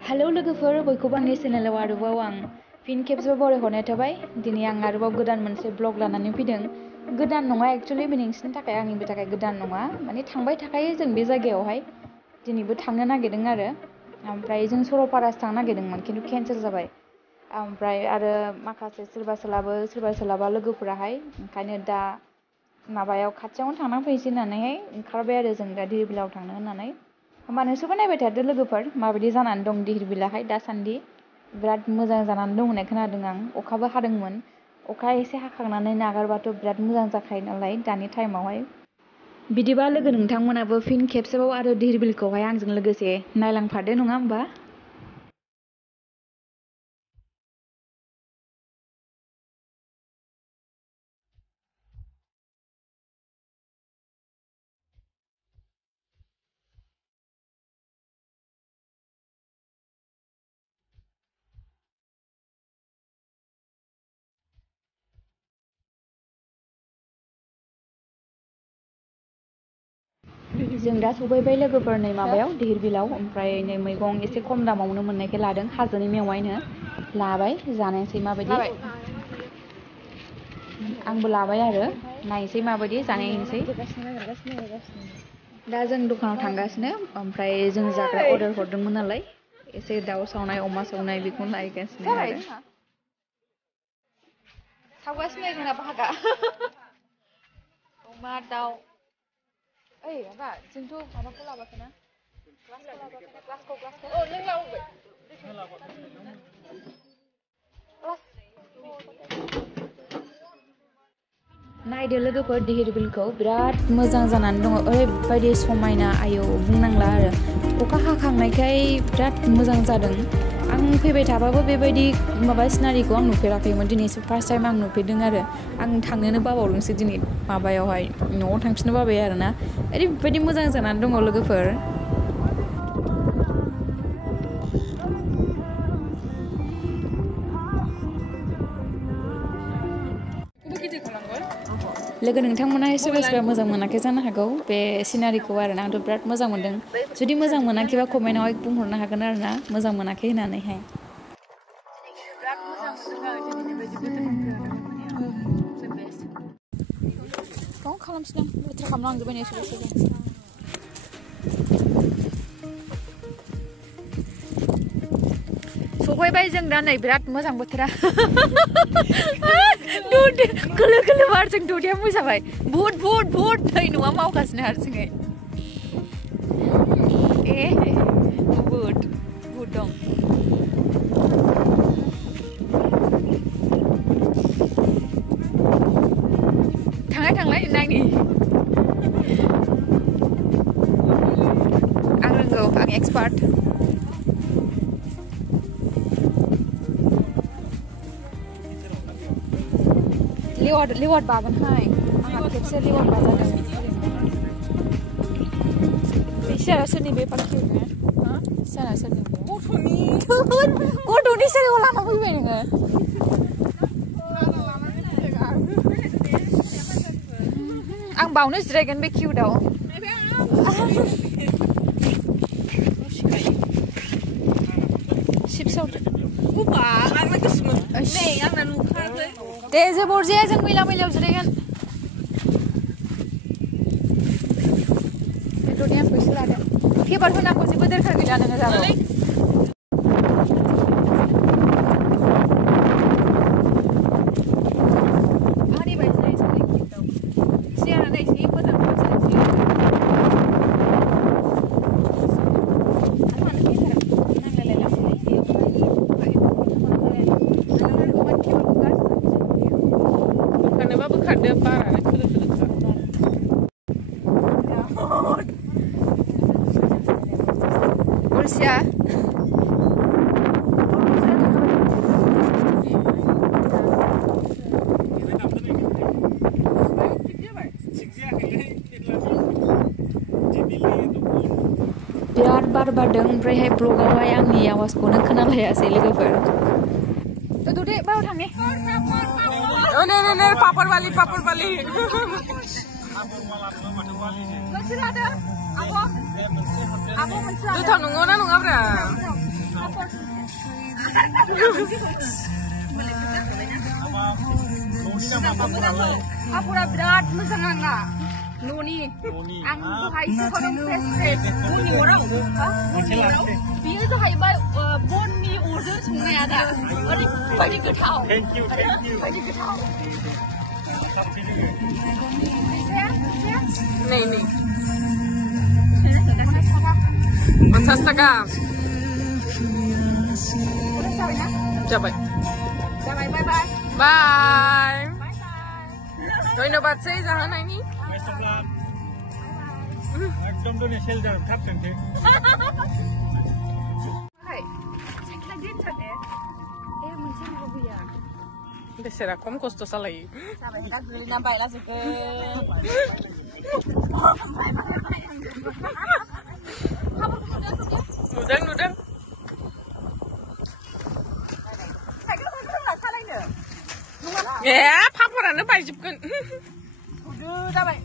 Hello लोगोफोर बयखौबो आंनि चेनेलाव आरोबाव आं फिन खेबसेबाव बरायहरनाय थाबाय दिनै आं आरोबाव गोदान मोनसे ब्लग लानानै फैदों गोदान नङा एक्चुअली बे नोंसिनि थाखाय आंनिबो थाखाय गोदान नङा माने थांबाय थाखायो जों बे जायगायावहाय दिनैबो थांनो नागिरदों आरो ओमफ्राय जों सरलपारासो थांनो नागिरदोंमोन खिन्थु केन्सेल जाबाय ओमफ्राय आरो माखासे सोरबा सोलाबा लोगोफोराहाय ओंखायनो दा माबायाव खाथियावनो थांना फैनोसै होननानैहाय ओंखारबाय आरो जों दा धिरबिलाव थांनो होननानै होमबा नोंसोरबो नायबाय थादो लोगोफोर माबायदि जानानै दं धिरबिलाहाय दासान्दि बिराद मोजां जानानै दं होननाय खोनादों आं अखाबो हादोंमोन अखा एसे हाखांनानै नागारबाथ' बिराद मोजां जाखायो नालाय दानि टाइमावहाय बिदिबा लोगो नोंथांमोनाबो फिन खेबसेबाव आरो धिरबिलखौहाय आंजों लोगोसे नायलांफादो नङा होमबा जों दा सफैबाय लोगोफोर नै माबायाव धिरबिलाव ओमफ्राय नै मैगं एसे खम दामावनो मोननायखाय लादों हाजोनि मेवाइनो लाबाय जानायसै माबायदि आंबो लाबाय आरो नायसै माबायदि जानायसै दा जों दखानाव थांगासिनो ओमफ्राय जों जाग्रा अर्डार हरदोंमोन नालाय एसे दाउ सावनाय अमा सावनाय बेखौनो लायगासिनो आरो सावगासिनो जोंना बाहागा अमा दाउ ओइ माबा जोंथ' माबाखौ लाबोआखैना ग्लासखौ औ नों लाबोबाय नायदो लोगोफोर धिरबिलखौ बिराद मोजां जानानै दङ ओरैबायदि समायना आयौ बुंनांला आरो अखा हाखांनायखाय बिराद मोजां जादों आं फैबाय थाबाबो बेबायदि माबा सिनारिखौ आं नुफेराखैमोन दिनैसो फार्स्ट टाइम आं नुफेरदों आरो आं थांनोनो बावबावदोंसो दिनै माबायावहाय न'आव थांफिननो बाबाय आरोना ओरैबायदि मोजां जानानै दङ लोगोफोर लोगो नोंथांमोना सोरबा मोजां मोनाखै जानो हागौ बे सिनारिखौ आरोना आंथ' बिराद मोजां मोनदों जुदि मोजां मोनाखैबा कमेन्टआवहाय बुंहरनो हागोन आरोना मोजां मोनाखै होननानैहाय खालामसै लेथ्रा खालामलांजोब्बाय नै सोरबा सफैबाय जों दा नै बिराद मोजां बोथोरा खोलो खोलो बारजों दौदिया मोसाबाय भुट भुट भुट नै न'आ मावगासिनो हारसिङै ए भुट भुट दं थांलाय नायनि आं रोंगौ आं एक्सपार्ट लेवार्ड बागोनहाय आंहा खेबसे लेवार्ड बाजादों बे सियारा सोरनि बे पार्किंनो सियारा सोरनि गथ'नि सियाराव लाना फैबाय नोङो आं बावनो जिरायगोन बे किउटआव दे जेबो अरजाया जों मैलायाव जिरायगोन बेदरनि आं फैसा लादों पेपार होनांगौ जेबो दरखार गैला नोङो जाबाय बिराद बार बारदों ओमफ्रायहाय ब्लगावहाय आंनि आवाजखौनो खोनालायासै लोगोफोर दे बाव थांनि पापड़ वाली Duta nunggu na nunggu apa? Apura berat moजां आंना न'नि आं दहायसो खौनो फ्रेस बननि अराव बियो दहायबा बननि अरजों संनाया दा ओरैबायदि गोथाव ओरैबायदि गोथाव नै 50 taka जाबाय बाय बाय धन्यबादसै जाहोनायनि एकदम दोनै सेल जाब थाब थांसै बेसेरा खम खस्थ' सालायो जाबाय दा गोलैना बायलाजोबगोन नुदों ए पापरानो बायजोबगोन जाबाय